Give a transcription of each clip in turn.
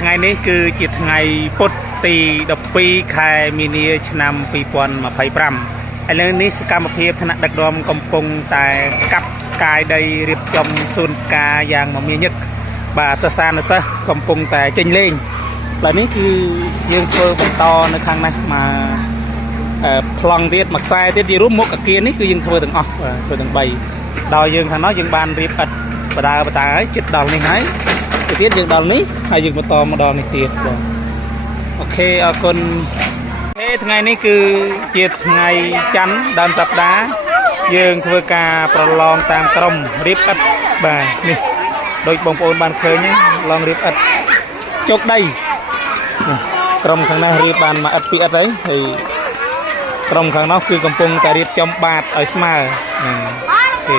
ថ្ងៃនេះគឺជាថ្ងៃពុទ្ធទី12ខែមីនាឆ្នាំ2025ឥឡូវនេះសកម្មភាពថ្នាក់ដឹកនាំកំពុងតែកាប់កាយដីរៀបចំសួនកាយ៉ាងមមាញឹកបាទសិស្សានុសិស្សកំពុងតែចេញលេងឥឡូវនេះគឺយើងធ្វើបន្តនៅខាងនេះមកប្លង់ទៀតមួយខ្សែទៀតជារួមមុខអាគារនេះគឺយើងធ្វើទាំងអស់ធ្វើទាំង3ដល់យើងខាងនោះយើងបានរៀបឥដ្ឋបដាបតាហើយជិតដល់នេះហើយទៅទៀតយើងដល់នេះហើយយើងបន្តមកដល់នេះទៀតបាទអូខេអរគុណថ្ងៃនេះគឺជាថ្ងៃច័ន្ទដើមសប្តាហ៍យើងធ្វើការប្រឡងតាមក្រុមរៀបឥដ្ឋបាទនេះដូចបងប្អូនបានឃើញឡងរៀបឥដ្ឋជោគដីក្រុមខាងនេះរៀបបានមកឥដ្ឋពីឥដ្ឋហើយក្រុមខាងនោះគឺកំពុងតែរៀបចំបាតឲ្យស្មើអូ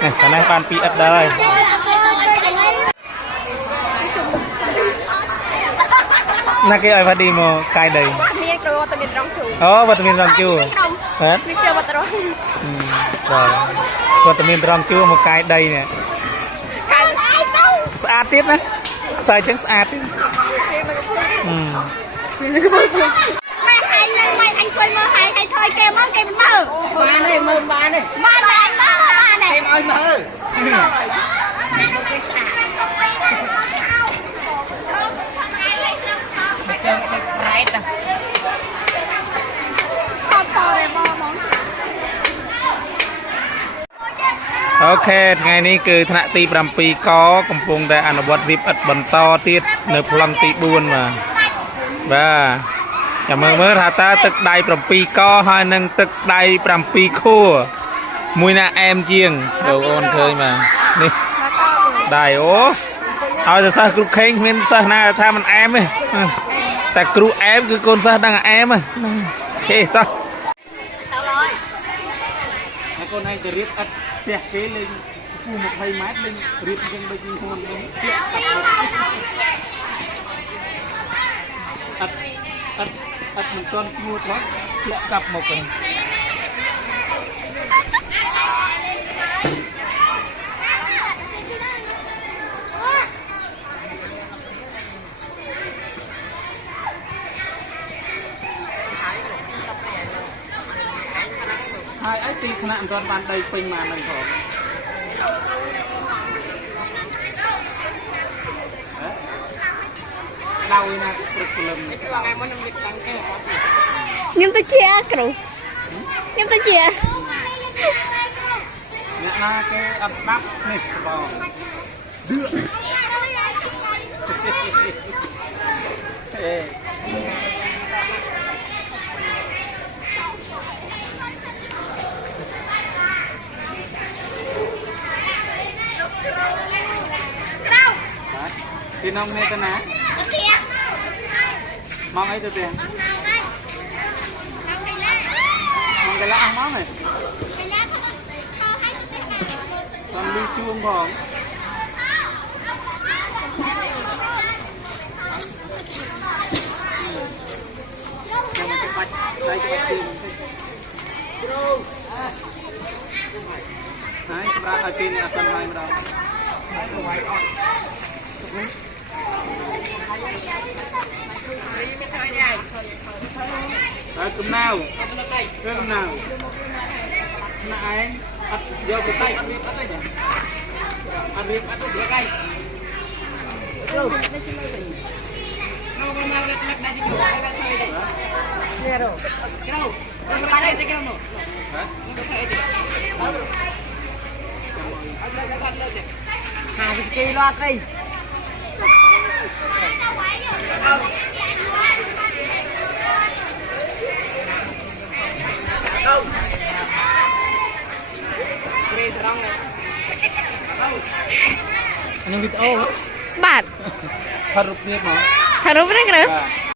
ខេខាងនេះបានពីឥដ្ឋដែរហើយណាគេឲ្យវត្តឌីមកកាយដីមានគ្រូវត្តមានរងជួអូវត្តមានរងជួហ៎នេះជាវត្តរងបាទវត្តមានរងជួមកកាយដីនេះកាយស្អាតទៀតណាស្អាតចឹងស្អាតទៀតម៉ែហើយនៅម៉ែអញគួយមើលហើយថយគេមកគេមិនមើលបានទេមើលបានទេបានតែមើលគេមកឲ្យមើលអូខេថ្ងៃនេះគឺថ្នាក់ទី7កកំពុងតែអនុវត្តរៀបឥដ្ឋបន្តទៀតនៅប្លង់ទី4បាទចាំមើលថាតើទឹកដៃ7កហើយនឹងទឹកដៃ7ខួរមួយណាអែមជាងបងអូនឃើញបាទនេះដៃអូឲ្យតែសិស្សគ្រូខេងគ្មានសិស្សណាថាมันអែមទេតែគ្រូអែមគឺកូនសិស្សដឹងអែមហ្នឹងទេតោះហើយកូនឯងទៅរៀបឥដ្ឋផ្ទះគេលេងពូ20ម៉ែត្រលេងរៀបអញ្ចឹងដូចខ្លួនហ្នឹងផ្ទះឥដ្ឋមិនទាន់ឈ្មោះថោះធ្លាក់កាប់មកហ្នឹងហើយអីទីថ្នាក់មិនទាន់បានដីពេញមកនឹងផងដល់ណាព្រឹកព្រលឹមថ្ងៃមុនខ្ញុំលេខតាំងគេខ្ញុំទៅជាគ្រូខ្ញុំទៅជាអ្នកណាគេអត់ស្ដាប់នេះបងអេพี่น้องเนี่ยกันนะมองไอ้ตัวเตี้ยมองกันละมองเลยตอนลีจูงของไหนสำหรับอาชีพเนี่ยต้นไม้เราcơm nào cơm nào này ăn vô cái tay ăn miếng ăn đây nhỉ ăn miếng ăn được đây đâu đâu mà cái tay đây thì cái tay đây nghe đâu cái đâu cái đây cái đâu nó cái tay đây hàng cái kia loạt đây anh em video bạn thật rụt nhiệt mà thật rụt đấy cơ